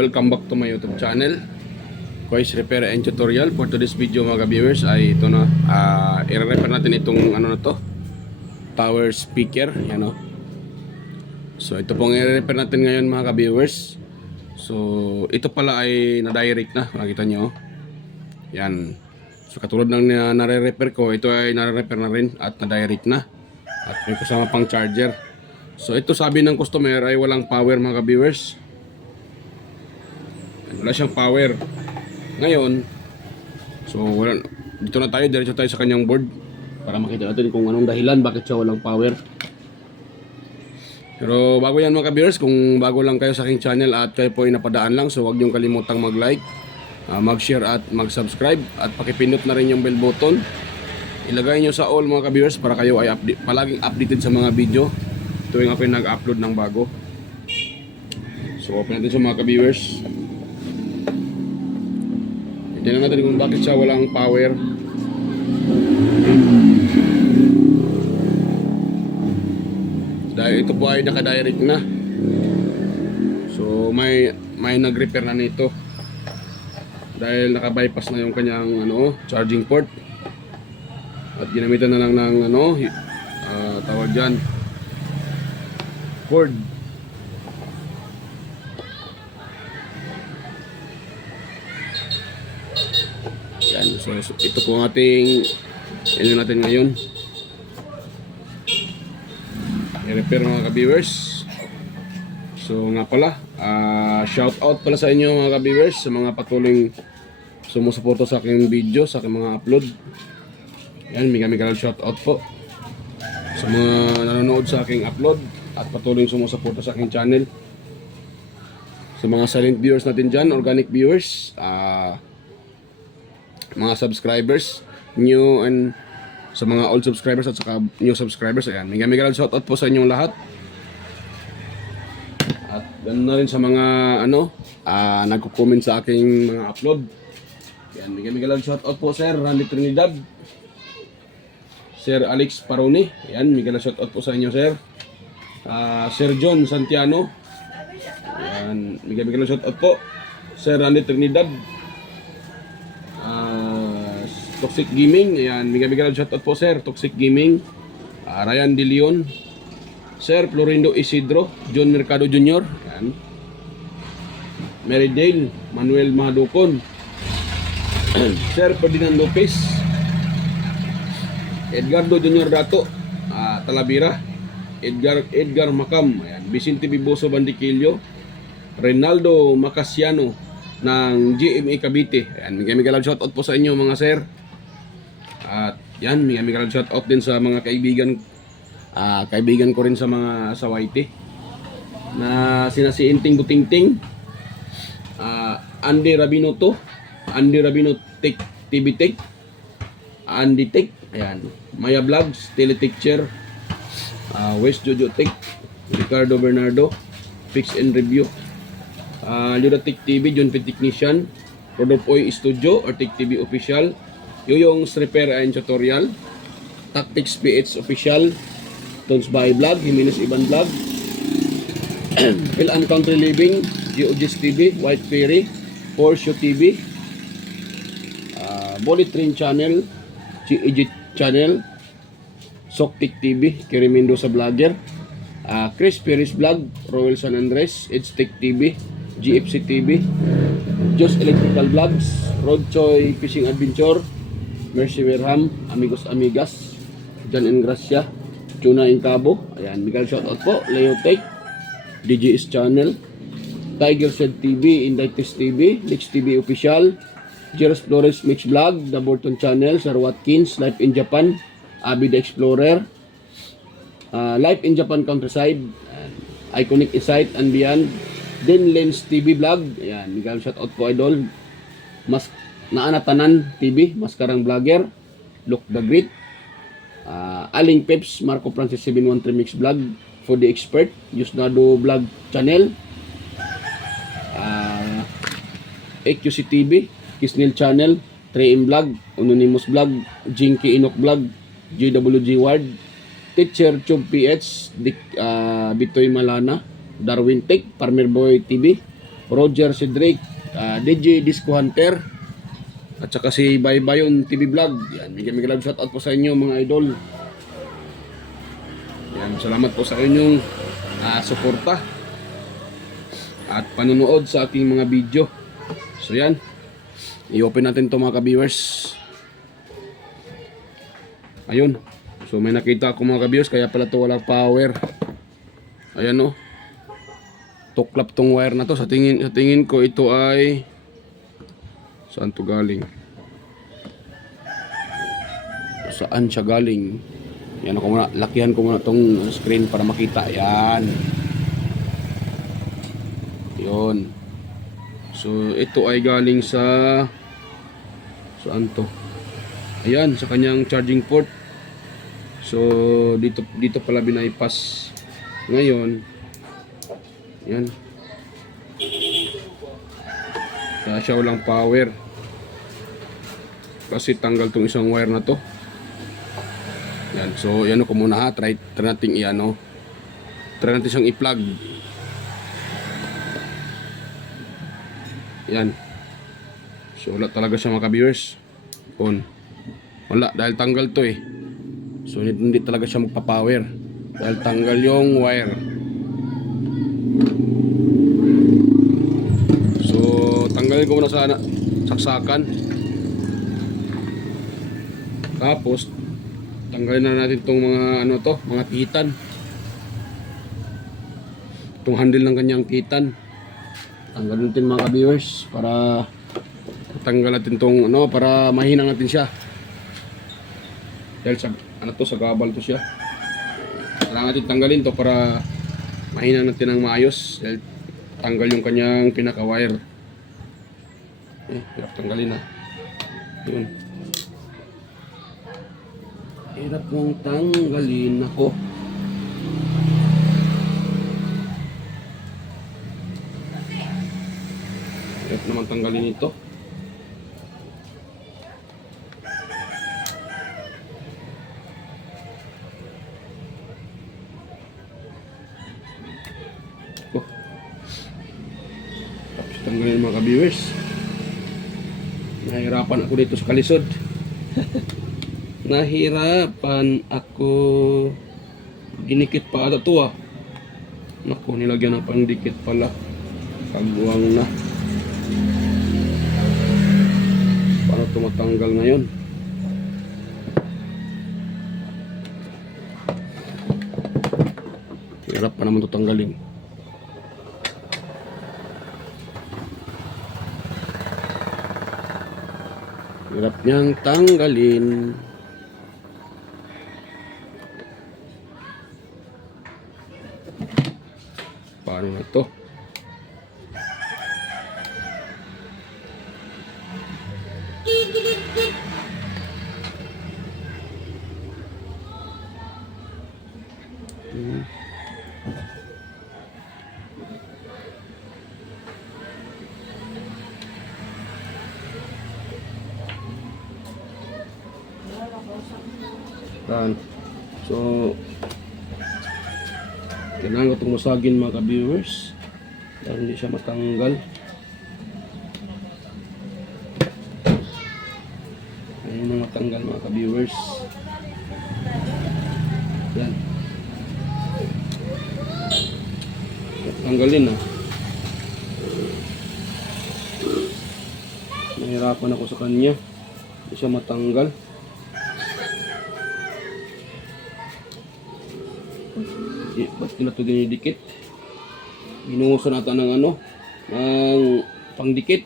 Welcome back to my YouTube channel, Kois Repair and Tutorial. For today's video mga viewers ay ito na, i-repair natin itong ano na to, tower speaker, yan o. So ito pong i-repair natin ngayon mga viewers. So ito pala ay na-direct na, makikita nyo. Yan. So katulad ng nare-repair ko, ito ay nare-repair na rin at na-direct na. At may kasama pang charger. So ito sabi ng customer ay walang power mga viewers. Wala siyang power. Ngayon, so wala, dito na tayo, diretso tayo sa kanyang board para makita natin kung anong dahilan bakit siya walang power. Pero bago yan mga viewers, kung bago lang kayo sa aking channel at kayo po ay napadaan lang, so huwag niyong kalimutang mag-like, mag-share at mag-subscribe at pakipindot na rin yung bell button. Ilagay nyo sa all mga viewers para kayo ay palaging updated sa mga video tuwing ako yung nag-upload ng bago. So open natin sa mga viewers. Tignan natin kung bakit siya walang power. Dahil ito po ay naka-direct na. So may nag-repair na nito. Dahil naka-bypass na yung kanyang charging port. At ginamitan na lang ng tawag dyan, cord. Yan, so ito po ang ating natin ngayon. I-repair mga ka-viewers. So nga pala, shout out pala sa inyo mga ka-viewers, sa mga patuloy sumusuporta sa aking video, sa aking mga upload. Yan, may shout out po sa mga nanonood sa aking upload at patuloy sumusuporta sa aking channel. Sa mga silent viewers natin dyan, organic viewers, mga subscribers, new and sa mga old subscribers at saka new subscribers, ayan, may shout out po sa inyong lahat. At ganoon na rin sa mga nagko-comment sa aking mga upload. Yan, may shout out po Sir Randy Trinidad, Sir Alex Paroni, ayan, may shout out po sa inyo Sir. Sir John Santiano, ayan, may shout out po Sir Randy Trinidad. Toxic Gaming, ayan, may shout out po Sir Toxic Gaming. Ryan De Leon, Sir Florindo Isidro, John Mercado Jr., ayan, Mary Dale, Manuel Madukon, Sir Ferdinand Lopez, Edgardo Jr. Dato, Talavera, Edgar Macam, ayan, Vicente Biboso Bandiquillo, Reynaldo Macasiano ng GMA Cavite. Ayan, may shout out po sa inyo mga sir. At yan, may shout out din sa mga kaibigan ko rin sa mga sa YT na sina si Inting Butingting, Andy Rabino Tech TV Tech, Andy Tech, ayan, Maya Vlogs, Teletecture, West Jojo Tech, Ricardo Bernardo, Fix and Review, Ludatech TV, John P. Technician, Rodopoy Studio or Tech TV Official, Yoyong's Repair and Tutorial, Tactics PH Official, Tons Bahay Vlog, Jimenez Iban Vlog, Phil and Country Living, GeoGist TV, White Fairy, Porsche TV, Bullet Train Channel, GEG Channel, Soktik TV, Kerry Mendoza Vlogger, Chris Perez Vlog, Royal San Andres, Edstech TV, GFC TV, Jos Electrical Vlogs, Rod Choi Fishing Adventure, Mercy Werham, Amigos Amigas, Jan Engracia, Tuna Incabo, ayan, Miguel shoutout po, Leo Tech, DJS Channel, Tiger Shed TV, Indites TV, Lex TV Official, Jeros Flores Mix Vlog, The Burton Channel, Sir Watkins, Life in Japan, Abby the Explorer, Life in Japan Countryside, Iconic Insight and Beyond, Then Lens TV Vlog, ayan, Miguel shoutout po idol, Naanatanan TV, Maskarang Vlogger, Look the Great, Aling Peps, Marco Francis 713 Mix Vlog, For the Expert, Yusnado Vlog Channel, AQC TV, Kisnil Channel, 3M Vlog, Anonymous Vlog, Jinky Inok Vlog, JWG Ward, Teacher Chub PH, Bitoy Malana, Darwin Tech, Farmer Boy TV, Roger Cedric, DJ Disco Hunter, at saka si Baybayon TV Vlog. Yan, bigyan love shoutout po sa inyo mga idol. Yan, salamat po sa inyong suporta at panunood sa aking mga video. So yan, i-open natin to mga ka-viewers. Ayun, so may nakita ako mga ka-viewers, kaya pala to walang power. Ayan o, tuklap tong wire na to. Sa tingin ko ito ay, saan to galing? Saan siya galing? Yan ako muna, lakihan ko muna tong screen para makita. Yan. Yun. So ito ay galing sa, saan to? Ayan, sa kanyang charging port. So dito pala binaypas. Ngayon, yan. Kaya siya walang power. Kasi tanggal tong isang wire na to. Yan, so yan ko muna ha. Try natin i-ano. Try natin siyang i-plug. Yan. So wala talaga siya mga ka-viewers. On. Wala, dahil tanggal to eh. So hindi talaga siya magpa-power. Dahil tanggal yung wire. So tanggalin ko muna sa saksakan. Tapos tanggalin na natin tong mga ano to, mga pitan. Itong handle ng kanyang pitan. Tanggalin natin mga ka-viewers para tanggal natin tong ano, para mahina natin siya. Dahil sa ano to, sa gabal to siya. Kailangan natin tanggalin to para mahina natin ng maayos. Dahil tanggal yung kanyang pinaka-wire. Hirap tanggalin ha. Yun. Hirap mong tanggalin ako. Hirap naman tanggalin ito. Oh. Tapos tanggalin mga ka-viewers. Nahirapan ako dito sa kalisod. Nahirapan ako. Ginikit pa ata to ah. Naku, nilagyan ng pangdikit pala. Pagbuwang na. Paano ito matanggal ngayon? Hirap pa naman ito tanggalin. Hirap niyang tanggalin. Paano na to? Yan. So kailangan ko itong masagin mga ka-viewers dahil hindi siya matanggal. Ayun na matanggal mga ka-viewers. Yan. Tanggalin na. Nahirapan ako sa kanya. Hindi siya matanggal. Ba't ko na ito dinidikit? Ginuuso natin ng ano, ng pangdikit.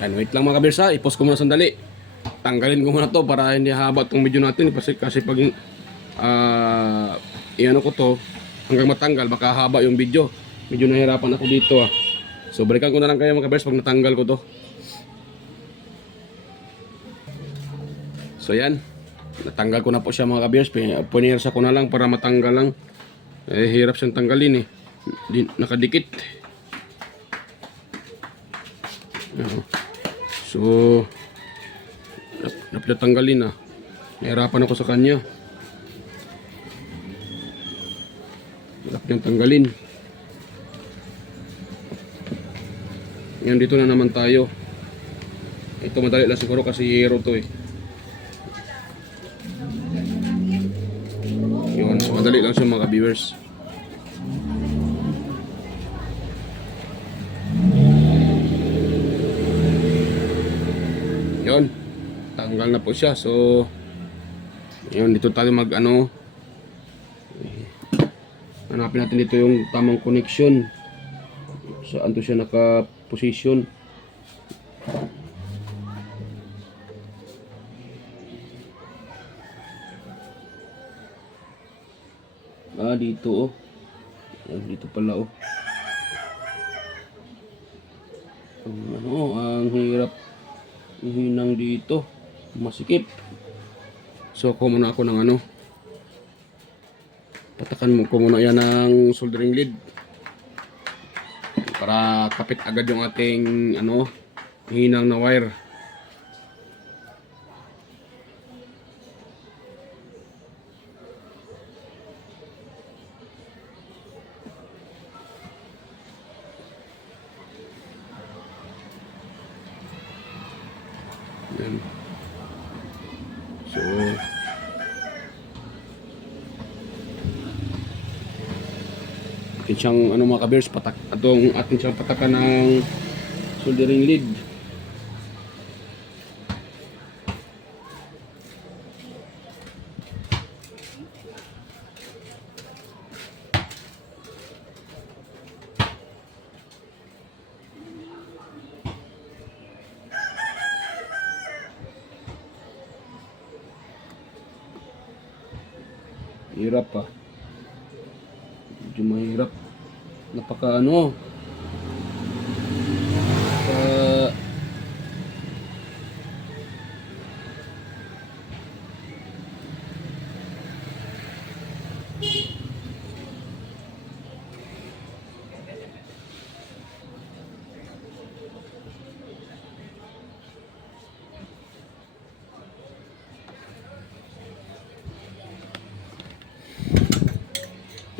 Yan, wait lang mga kabirsa, i-pause ko muna sandali. Tanggalin ko muna to para hindi haba itong video natin. Kasi pag i-ano ko to, hanggang matanggal, baka haba yung video. Medyo nahirapan ako dito ah. So balikan ko na lang kayo mga kabirsa pag natanggal ko to. So yan, natanggal ko na po siya mga kabirsa. Pinirsa ko na lang para matanggal lang. Eh hirap siyang tanggalin eh. Nakadikit. So napitanggalin na. Nahirapan ako sa kanya. Malap niyang tanggalin. Ngayon dito na naman tayo. Ito madali lang siguro kasi hero to eh. Yun, so madali lang siya mga viewers. Yun, tanggal na po siya. So yun, dito tayo mag hanapin natin dito yung tamang connection. Saan to siya naka-position. Dito oh. Dito pala oh. Ang hirap hinang dito. Masikip. So kuha muna ako ng patakan mo ko muna yan ng soldering lead para kapit agad yung ating hinang na wire. Yan. So atin siyang mga kabers atong atin siyang patakan ng soldering lead. Hirap pa. Medyo mahirap. Napaka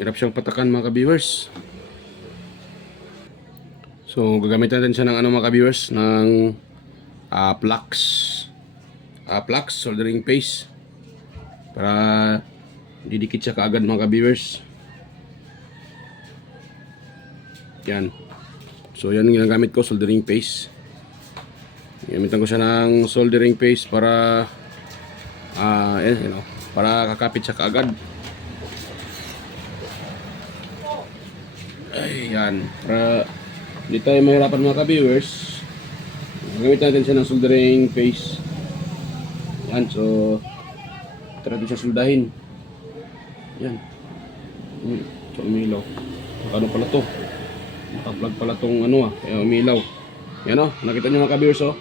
hirap siyang patakan mga ka-viewers. So gagamit natin siya ng mga ka-viewers ng flux soldering paste para didikit siya kaagad mga ka-viewers. Yan. So yan yung ginagamit ko, soldering paste. Gamitan ko siya ng soldering paste para para kakapit siya kaagad. Ayan, para hindi tayo mahirapan mga ka-viewers, gamit natin siya ng soldering paste. Yan, so tara natin siya soldahin. Yan. So umilaw. Ano pala to? Naka-plug pala tong kaya umilaw. Yan o, nakita nyo mga ka-viewers o.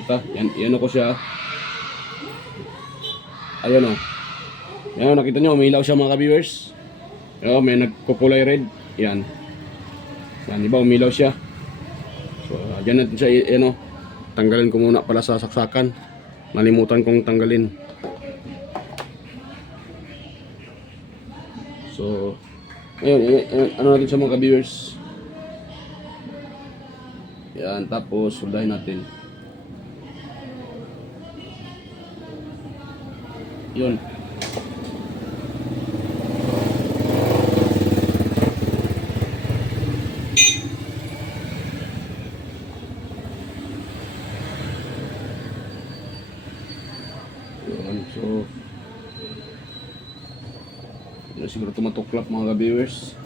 Ito, yan ko siya. Ayan o. Yan, nakita nyo, umilaw siya mga ka-viewers. May nagkukulay red. Yan. Yan, diba umilaw siya. So, dyan natin siya, tanggalin ko muna pala sa saksakan. Nalimutan kong tanggalin. So, ngayon, natin siya mga ka-viewers. Yan, tapos, soldahin natin. Yun. So siguro tumatuklap mga ka-viewers.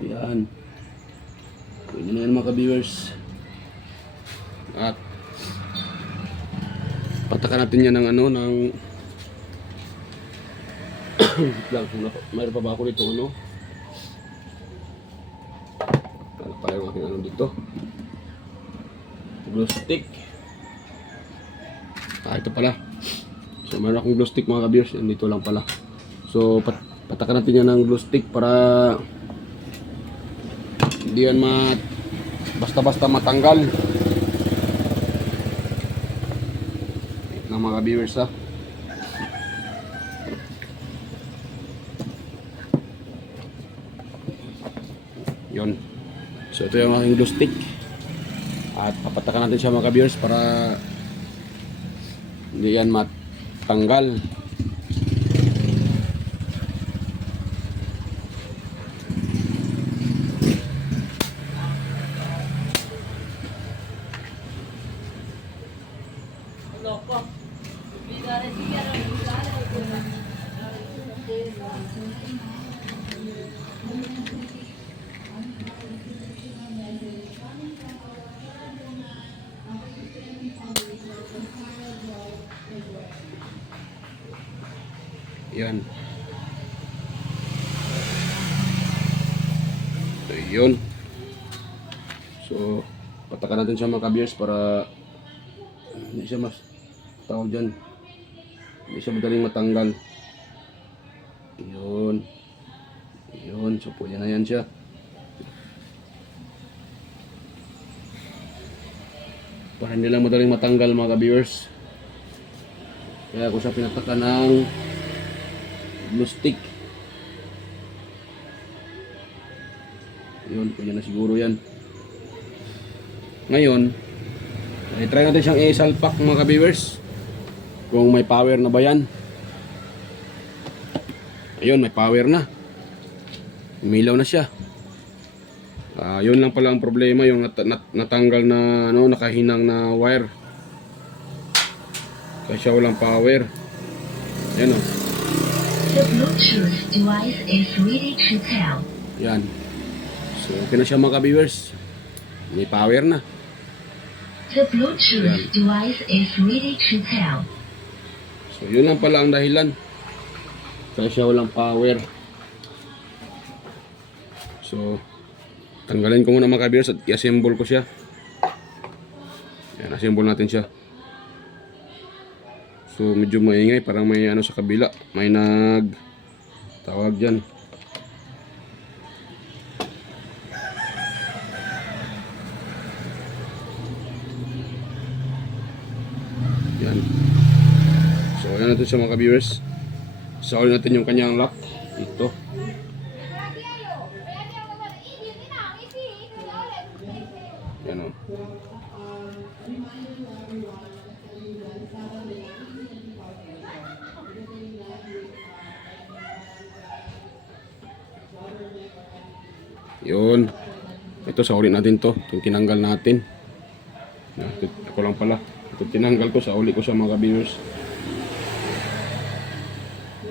Yan. Pwede na yan mga ka-viewers. At patakan natin yan ng lang, mayroon pa ba ako dito ano pala yung aking dito glue stick. Ito pala So meron akong glue stick mga ka-viewers, yan dito lang pala. So patakan natin yan ng glue stick para hindi yan basta-basta matanggal. Wait lang mga ka-viewers ha. Yun. So ito yung aking glue stick. At papatakan natin siya mga ka-viewers para hindi yan matanggal. Yan. So, yun. So, patakan natin siya mga ka-viewers para hindi siya mas tawag dyan. Hindi siya madaling matanggal. Yun. Yun. So, po yan na yan siya. Para hindi lang madaling matanggal mga ka-viewers. Kaya ako siya pinatakan ng glue stick. Yun, pwede na siguro yan. Ngayon, try natin siyang i-salpak mga ka-viewers. Kung may power na ba yan. Ayun, may power na. Umilaw na siya. Yun lang pala ang problema, yung natanggal na nakahinang na wire. Kasi walang power. Yan o. The Bluetooth device is ready to pair. Yan. So, okay na siya mga ka-viewers. May power na. The Bluetooth device is ready to pair. So, yun lang pala ang dahilan. Kaya siya walang power. So, tanggalin ko muna mga ka-viewers at i-assemble ko siya. Yan, assemble natin siya. So, medyo maingay. Parang may ano sa kabila. May tawag dyan. Yan. So, ayan natin siya mga ka-viewers. Saulin natin yung kanyang lock. Ito. Yan o. Yun. Ito saulin natin to. Itong tinanggal natin. Ako lang pala. Ito tinanggal ko. Sauli ko sa mga ka-viewers.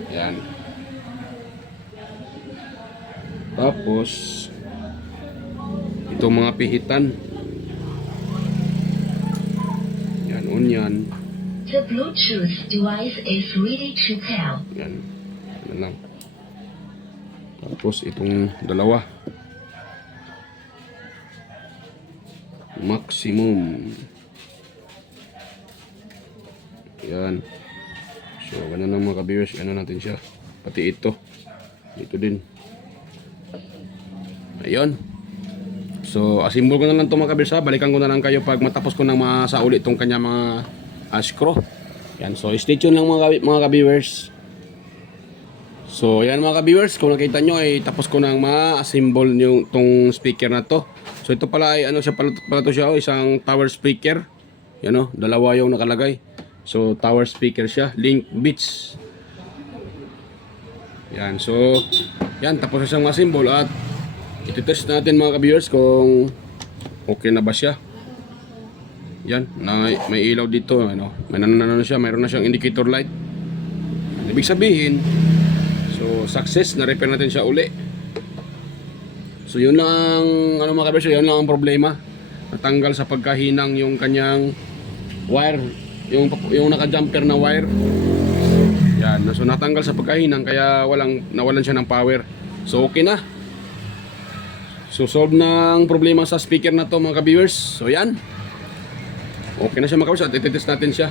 Yan. Tapos itong mga pihitan. Yan, on yan. The Bluetooth device is ready to pair. Yan. Yan lang. Tapos itong dalawa. Maximum. Yan. So, ganun lang mga ka-viewers. Ano natin siya. Pati ito. Ito din. Ayun. So, assemble ko na lang ito mga ka-viewers. Balikan ko na lang kayo pag matapos ko nang masauli itong kanya mga screw. Yan. So, stay tuned lang mga ka-viewers. So, yan mga ka-viewers. Kung nakita nyo ay tapos ko nang ma-assemble yung tong speaker na to. So, ito pala ay ano siya pala to siya. Isang tower speaker. Yan o. Dalawa yung nakalagay. So, tower speaker siya. Link Beats. Yan. So, yan. Tapos na siyang ma-assemble at ititest natin mga ka-viewers kung okay na ba siya. Yan. May ilaw dito. Ano. May nananano siya. Mayroon na siyang indicator light. Ibig sabihin, so, success. Na-repair natin siya uli. So, yun lang ano mga ka-viewers. Yun lang ang problema. Natanggal sa pagkahinang yung kanyang wire. Yung naka-jumper na wire. Yan. So natanggal sa pagkahinang kaya nawalan siya ng power. So okay na. So solve ng problema sa speaker na to mga ka-viewers. So yan. Okay na siya mga ka-viewers at ititest natin siya.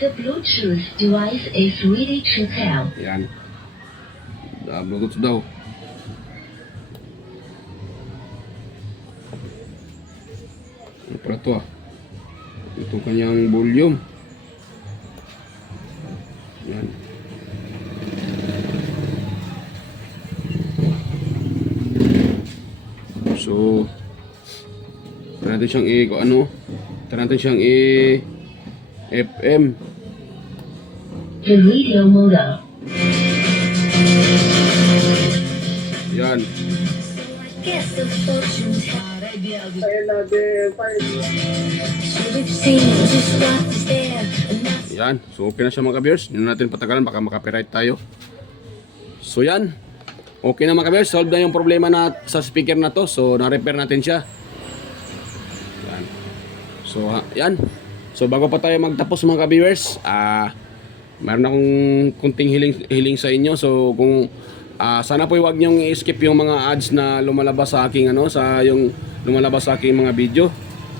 The Bluetooth device is ready to pair. Yan. Bluetooth daw. Ano pala to ah? Ito kanyang volume. Yan. So, try natin siyang try natin siyang FM. The radio model. Yan. Guess the fortune teller. Yan. So, okay na siya mga ka-viewers. Hindi na natin patagalan. Baka makapiright tayo. So, yan. Okay na mga ka-viewers. Solve na yung problema na sa speaker na to. So, na-repair natin siya. Yan. So, yan. So, bago pa tayo magtapos mga ka-viewers, mayroon akong kunting hiling sa inyo. So, kung sana po huwag niyong i-skip yung mga ads na lumalabas sa aking lumalabas sa aking mga video.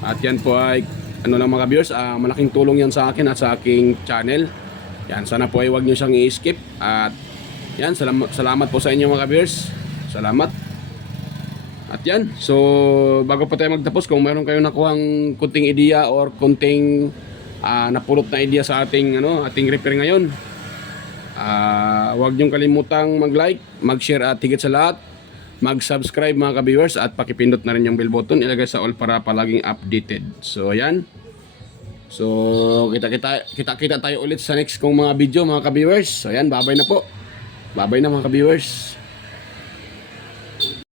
At yan po ay lang mga viewers, malaking tulong yan sa akin at sa aking channel. Yan, sana po ay huwag niyo siyang i-skip. At yan, salamat po sa inyo mga viewers. Salamat. At yan, so bago pa tayo magtapos, kung mayroon kayong nakuhang kunting idea or kunting napulot na idea sa ating repair ngayon, huwag niyong kalimutang mag-like, mag-share at higit sa lahat, mag-subscribe mga ka-viewers at pakipindot na rin yung bell button, ilagay sa all para palaging updated. So ayan. So kita tayo ulit sa next kong mga video mga ka-viewers. So ayan, babay na po. Babay na mga ka-viewers.